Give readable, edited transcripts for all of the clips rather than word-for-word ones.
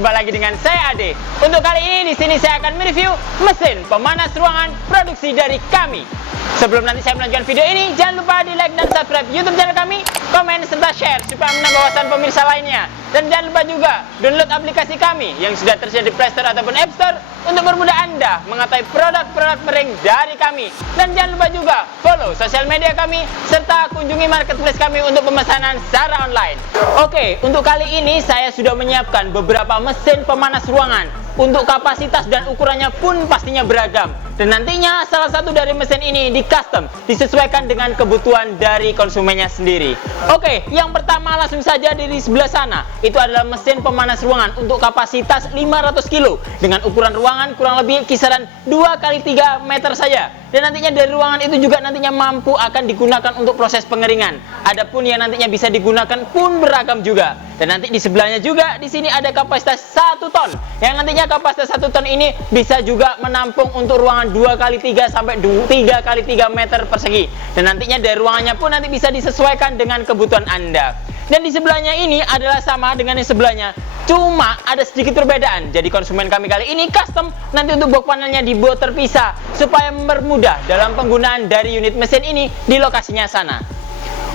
jumpa lagi dengan saya Ade. Untuk kali ini di sini saya akan mereview mesin pemanas ruangan produksi dari kami. Sebelum nanti saya melanjutkan video ini, jangan lupa di like dan subscribe YouTube channel kami, komen serta share supaya menambah wawasan pemirsa lainnya. Dan jangan lupa juga download aplikasi kami yang sudah tersedia di Play Store ataupun App Store untuk mempermudah Anda mengetahui produk-produk mering dari kami. Dan jangan lupa juga follow sosial media kami serta kunjungi marketplace kami untuk pemesanan secara online. Oke, untuk kali ini saya sudah menyiapkan beberapa mesin pemanas ruangan. Untuk kapasitas dan ukurannya pun pastinya beragam. Dan nantinya salah satu dari mesin ini di custom, disesuaikan dengan kebutuhan dari konsumennya sendiri. Oke, yang pertama langsung saja di sebelah sana. Itu adalah mesin pemanas ruangan untuk kapasitas 500 kilo dengan ukuran ruangan kurang lebih kisaran 2x3 meter saja. Dan nantinya dari ruangan itu juga nantinya mampu akan digunakan untuk proses pengeringan. Adapun yang nantinya bisa digunakan pun beragam juga. Dan nanti di sebelahnya juga di sini ada kapasitas 1 ton. Yang nantinya kapasitas 1 ton ini bisa juga menampung untuk ruangan 2x3 sampai 3x3 meter persegi. Dan nantinya dari ruangannya pun nanti bisa disesuaikan dengan kebutuhan Anda. Dan di sebelahnya ini adalah sama dengan yang sebelahnya, cuma ada sedikit perbedaan. Jadi konsumen kami kali ini custom, nanti untuk box panelnya dibuat terpisah supaya mempermudah dalam penggunaan dari unit mesin ini di lokasinya sana.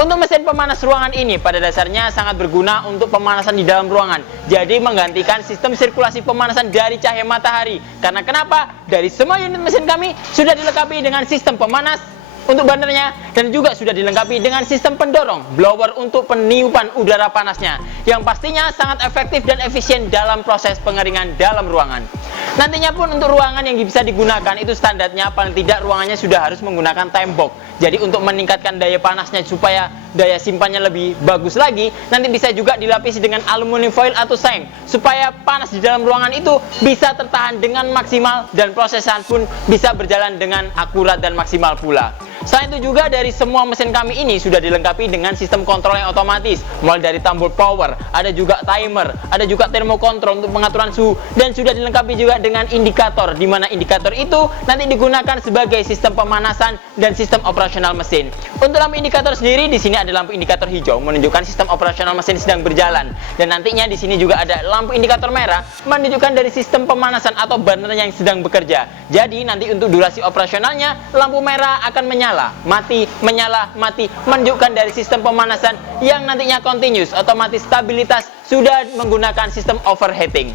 Untuk mesin pemanas ruangan ini pada dasarnya sangat berguna untuk pemanasan di dalam ruangan. Jadi menggantikan sistem sirkulasi pemanasan dari cahaya matahari. Karena kenapa? Dari semua unit mesin kami sudah dilengkapi dengan sistem pemanas untuk bannernya, dan juga sudah dilengkapi dengan sistem pendorong blower untuk peniupan udara panasnya, yang pastinya sangat efektif dan efisien dalam proses pengeringan dalam ruangan. Nantinya pun untuk ruangan yang bisa digunakan itu standarnya paling tidak ruangannya sudah harus menggunakan tembok. Jadi untuk meningkatkan daya panasnya supaya daya simpannya lebih bagus lagi, nanti bisa juga dilapisi dengan aluminium foil atau seng supaya panas di dalam ruangan itu bisa tertahan dengan maksimal dan prosesan pun bisa berjalan dengan akurat dan maksimal pula. Selain itu juga dari semua mesin kami ini sudah dilengkapi dengan sistem kontrol yang otomatis, mulai dari tumbler power, ada juga timer, ada juga thermokontrol untuk pengaturan suhu, dan sudah dilengkapi juga dengan indikator, di mana indikator itu nanti digunakan sebagai sistem pemanasan dan sistem operasional mesin. Untuk lampu indikator sendiri, di sini ada lampu indikator hijau menunjukkan sistem operasional mesin sedang berjalan, dan nantinya di sini juga ada lampu indikator merah menunjukkan dari sistem pemanasan atau burner yang sedang bekerja. Jadi nanti untuk durasi operasionalnya lampu merah akan menyala, mati, menyala, mati, menunjukkan dari sistem pemanasan yang nantinya continuous, otomatis stabilitas, sudah menggunakan sistem overheating.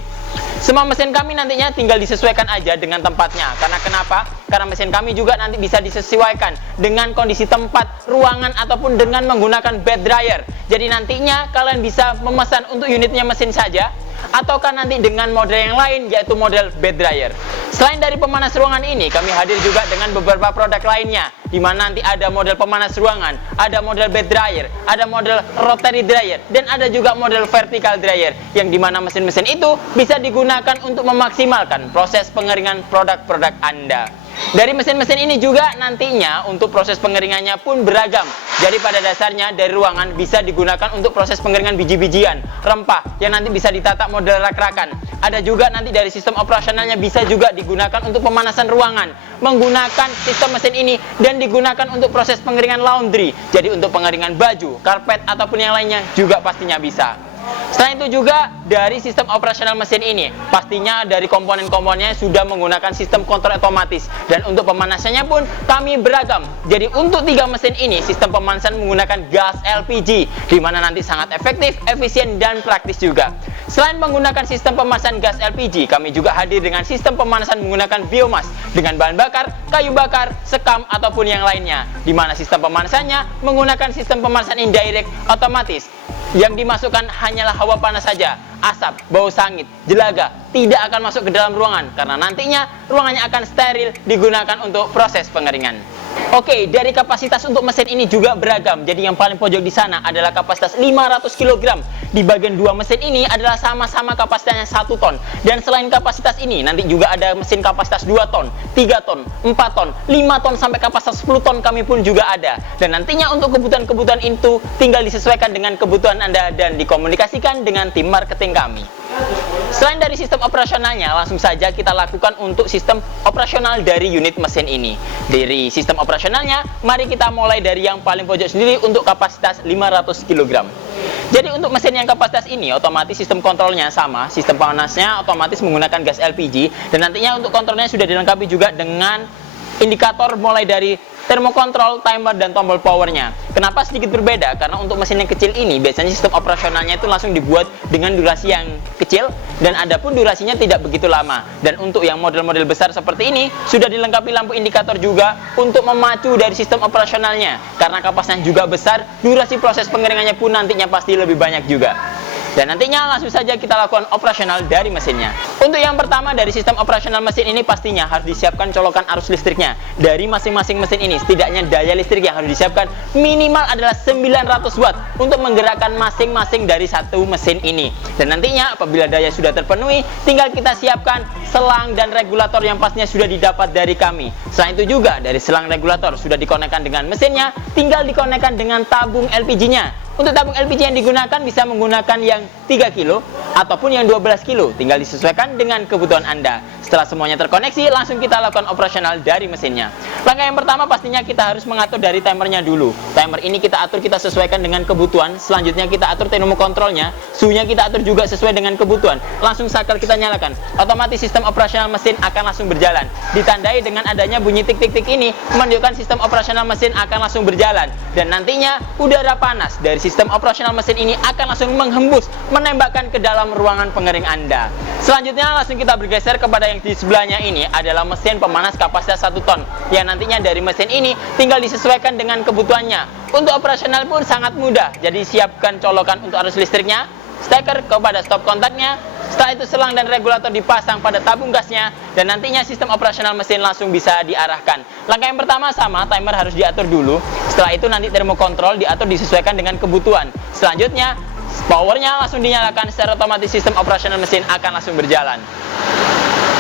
Semua mesin kami nantinya tinggal disesuaikan aja dengan tempatnya. Karena kenapa? Karena mesin kami juga nanti bisa disesuaikan dengan kondisi tempat, ruangan, ataupun dengan menggunakan bed dryer. Jadi nantinya kalian bisa memesan untuk unitnya mesin saja, ataukah nanti dengan model yang lain, yaitu model bed dryer. Selain dari pemanas ruangan ini, kami hadir juga dengan beberapa produk lainnya, di mana nanti ada model pemanas ruangan, ada model bed dryer, ada model rotary dryer, dan ada juga model vertical dryer, yang dimana mesin-mesin itu bisa digunakan untuk memaksimalkan proses pengeringan produk-produk Anda. Dari mesin-mesin ini juga nantinya untuk proses pengeringannya pun beragam. Jadi pada dasarnya dari ruangan bisa digunakan untuk proses pengeringan biji-bijian, rempah yang nanti bisa ditata model rak-rakan. Ada juga nanti dari sistem operasionalnya bisa juga digunakan untuk pemanasan ruangan menggunakan sistem mesin ini, dan digunakan untuk proses pengeringan laundry. Jadi untuk pengeringan baju, karpet ataupun yang lainnya juga pastinya bisa. Selain itu juga dari sistem operasional mesin ini pastinya dari komponen-komponennya sudah menggunakan sistem kontrol otomatis, dan untuk pemanasannya pun kami beragam. Jadi untuk 3 mesin ini sistem pemanasan menggunakan gas LPG, di mana nanti sangat efektif, efisien, dan praktis juga. Selain menggunakan sistem pemanasan gas LPG, kami juga hadir dengan sistem pemanasan menggunakan biomas dengan bahan bakar, kayu bakar, sekam, ataupun yang lainnya, di mana sistem pemanasannya menggunakan sistem pemanasan indirect otomatis. Yang dimasukkan hanyalah hawa panas saja, asap, bau sangit, jelaga tidak akan masuk ke dalam ruangan, karena nantinya ruangannya akan steril digunakan untuk proses pengeringan. Oke, dari kapasitas untuk mesin ini juga beragam. Jadi yang paling pojok di sana adalah kapasitas 500 kg. Di bagian 2 mesin ini adalah sama-sama kapasitasnya 1 ton. Dan selain kapasitas ini, nanti juga ada mesin kapasitas 2 ton, 3 ton, 4 ton, 5 ton, sampai kapasitas 10 ton kami pun juga ada. Dan nantinya untuk kebutuhan-kebutuhan itu tinggal disesuaikan dengan kebutuhan Anda dan dikomunikasikan dengan tim marketing kami. Selain dari sistem operasionalnya, langsung saja kita lakukan untuk sistem operasional dari unit mesin ini. Dari sistem operasionalnya, mari kita mulai dari yang paling pojok sendiri untuk kapasitas 500 kg. Jadi untuk mesin yang kapasitas ini otomatis sistem kontrolnya sama, sistem panasnya otomatis menggunakan gas LPG, dan nantinya untuk kontrolnya sudah dilengkapi juga dengan indikator mulai dari termokontrol, timer, dan tombol powernya. Kenapa sedikit berbeda? Karena untuk mesin yang kecil ini biasanya sistem operasionalnya itu langsung dibuat dengan durasi yang kecil, dan adapun durasinya tidak begitu lama. Dan untuk yang model-model besar seperti ini sudah dilengkapi lampu indikator juga untuk memacu dari sistem operasionalnya. Karena kapasitasnya juga besar, durasi proses pengeringannya pun nantinya pasti lebih banyak juga. Dan nantinya langsung saja kita lakukan operasional dari mesinnya. Untuk yang pertama dari sistem operasional mesin ini pastinya harus disiapkan colokan arus listriknya. Dari masing-masing mesin ini setidaknya daya listrik yang harus disiapkan minimal adalah 900 watt untuk menggerakkan masing-masing dari satu mesin ini. Dan nantinya apabila daya sudah terpenuhi, tinggal kita siapkan selang dan regulator yang pastinya sudah didapat dari kami. Selain itu juga dari selang regulator sudah dikonekkan dengan mesinnya, tinggal dikonekkan dengan tabung LPG-nya. Untuk tabung LPG yang digunakan bisa menggunakan yang 3 kilo ataupun yang 12 kilo, tinggal disesuaikan dengan kebutuhan Anda. Setelah semuanya terkoneksi, langsung kita lakukan operasional dari mesinnya. Langkah yang pertama pastinya kita harus mengatur dari timernya dulu. Timer ini kita atur, kita sesuaikan dengan kebutuhan. Selanjutnya kita atur termokontrolnya, suhunya kita atur juga sesuai dengan kebutuhan. Langsung saklar kita nyalakan, otomatis sistem operasional mesin akan langsung berjalan. Ditandai dengan adanya bunyi tik-tik-tik ini menunjukkan sistem operasional mesin akan langsung berjalan. Dan nantinya udara panas dari sistem operasional mesin ini akan langsung menghembus, menembakkan ke dalam ruangan pengering Anda. Selanjutnya langsung kita bergeser kepada yang di sebelahnya. Ini adalah mesin pemanas kapasitas 1 ton yang nantinya dari mesin ini tinggal disesuaikan dengan kebutuhannya. Untuk operasional pun sangat mudah, jadi siapkan colokan untuk arus listriknya, steker kepada stop kontaknya. Setelah itu selang dan regulator dipasang pada tabung gasnya, dan nantinya sistem operasional mesin langsung bisa diarahkan. Langkah yang pertama sama, timer harus diatur dulu. Setelah itu nanti termokontrol diatur disesuaikan dengan kebutuhan. Selanjutnya powernya langsung dinyalakan, secara otomatis sistem operasional mesin akan langsung berjalan.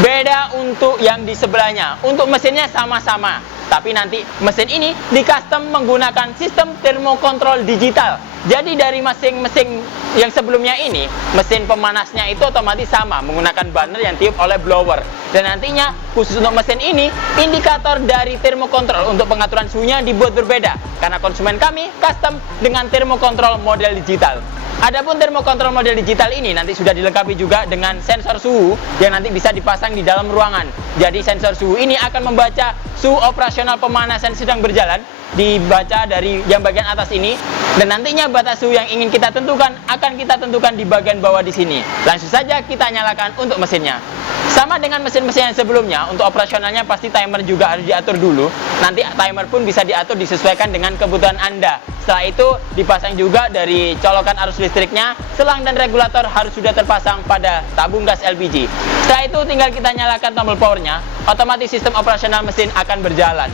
Beda untuk yang di sebelahnya. Untuk mesinnya sama-sama, tapi nanti mesin ini di custom menggunakan sistem termokontrol digital. Jadi dari masing-masing yang sebelumnya ini, mesin pemanasnya itu otomatis sama, menggunakan burner yang tiup oleh blower. Dan nantinya khusus untuk mesin ini, indikator dari termokontrol untuk pengaturan suhunya dibuat berbeda, karena konsumen kami custom dengan termokontrol model digital. Adapun termokontrol model digital ini nanti sudah dilengkapi juga dengan sensor suhu yang nanti bisa dipasang di dalam ruangan. Jadi sensor suhu ini akan membaca suhu operasional pemanasan sedang berjalan, dibaca dari yang bagian atas ini, dan nantinya batas suhu yang ingin kita tentukan akan kita tentukan di bagian bawah di sini. Langsung saja kita nyalakan untuk mesinnya. Sama dengan mesin-mesin yang sebelumnya, untuk operasionalnya pasti timer juga harus diatur dulu. Nanti timer pun bisa diatur disesuaikan dengan kebutuhan Anda. Setelah itu dipasang juga dari colokan arus listriknya, selang dan regulator harus sudah terpasang pada tabung gas LPG. Setelah itu tinggal kita nyalakan tombol powernya, otomatis sistem operasional mesin akan berjalan.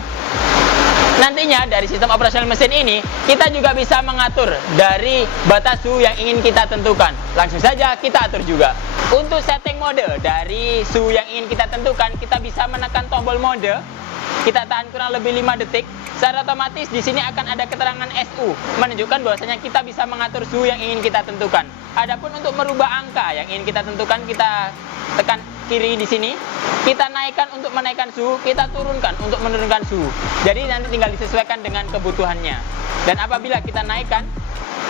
Nantinya dari sistem operasional mesin ini kita juga bisa mengatur dari batas suhu yang ingin kita tentukan. Langsung saja kita atur juga. Untuk setting mode dari suhu yang ingin kita tentukan, kita bisa menekan tombol mode. Kita tahan kurang lebih 5 detik. Secara otomatis di sini akan ada keterangan SU menunjukkan bahwasanya kita bisa mengatur suhu yang ingin kita tentukan. Adapun untuk merubah angka yang ingin kita tentukan, kita tekan kiri di sini. Kita naikkan untuk menaikkan suhu, kita turunkan untuk menurunkan suhu. Jadi nanti tinggal disesuaikan dengan kebutuhannya. Dan apabila kita naikkan,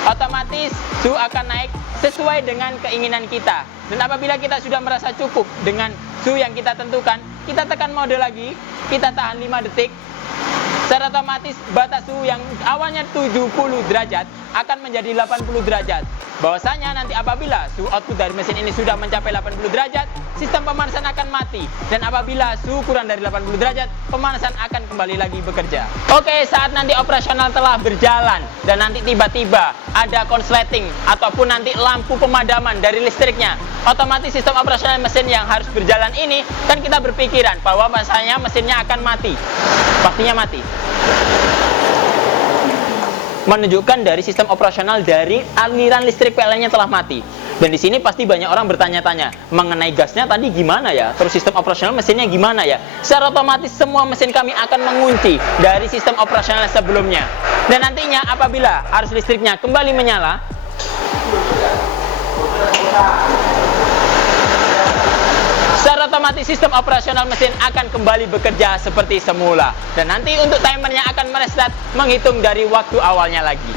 otomatis suhu akan naik sesuai dengan keinginan kita. Dan apabila kita sudah merasa cukup dengan suhu yang kita tentukan, kita tekan mode lagi, kita tahan 5 detik. Secara otomatis batas suhu yang awalnya 70 derajat akan menjadi 80 derajat. Bahwasanya nanti apabila suhu output dari mesin ini sudah mencapai 80 derajat, sistem pemanasan akan mati. Dan apabila suhu kurang dari 80 derajat, pemanasan akan kembali lagi bekerja. Oke, saat nanti operasional telah berjalan dan nanti tiba-tiba ada konsleting ataupun nanti lampu pemadaman dari listriknya, otomatis sistem operasional mesin yang harus berjalan ini kan kita berpikiran bahwa bahasanya mesinnya akan mati. Pastinya mati. Menunjukkan dari sistem operasional dari aliran listrik PLN-nya telah mati. Dan di sini pasti banyak orang bertanya-tanya mengenai gasnya tadi gimana ya, terus sistem operasional mesinnya gimana ya. Secara otomatis semua mesin kami akan mengunci dari sistem operasional sebelumnya. Dan nantinya apabila arus listriknya kembali menyala, secara otomatis sistem operasional mesin akan kembali bekerja seperti semula. Dan nanti untuk timernya akan merestart menghitung dari waktu awalnya lagi.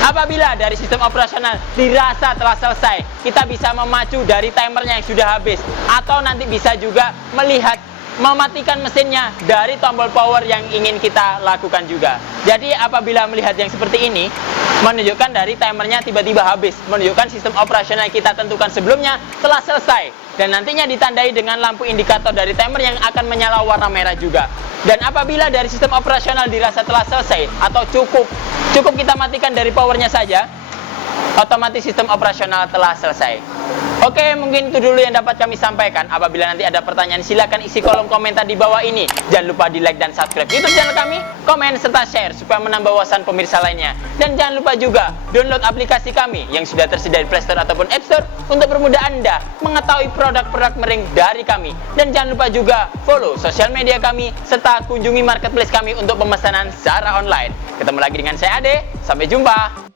Apabila dari sistem operasional dirasa telah selesai, kita bisa memacu dari timernya yang sudah habis, atau nanti bisa juga melihat mematikan mesinnya dari tombol power yang ingin kita lakukan juga. Jadi apabila melihat yang seperti ini, menunjukkan dari timernya tiba-tiba habis, menunjukkan sistem operasional yang kita tentukan sebelumnya telah selesai, dan nantinya ditandai dengan lampu indikator dari timer yang akan menyala warna merah juga. Dan apabila dari sistem operasional dirasa telah selesai atau cukup kita matikan dari powernya saja, otomatis sistem operasional telah selesai. Oke, mungkin itu dulu yang dapat kami sampaikan. Apabila nanti ada pertanyaan, silakan isi kolom komentar di bawah ini. Jangan lupa di like dan subscribe YouTube channel kami, komen serta share supaya menambah wawasan pemirsa lainnya. Dan jangan lupa juga download aplikasi kami yang sudah tersedia di Play Store ataupun App Store untuk permudah Anda mengetahui produk-produk mering dari kami. Dan jangan lupa juga follow sosial media kami serta kunjungi marketplace kami untuk pemesanan secara online. Ketemu lagi dengan saya Ade, sampai jumpa.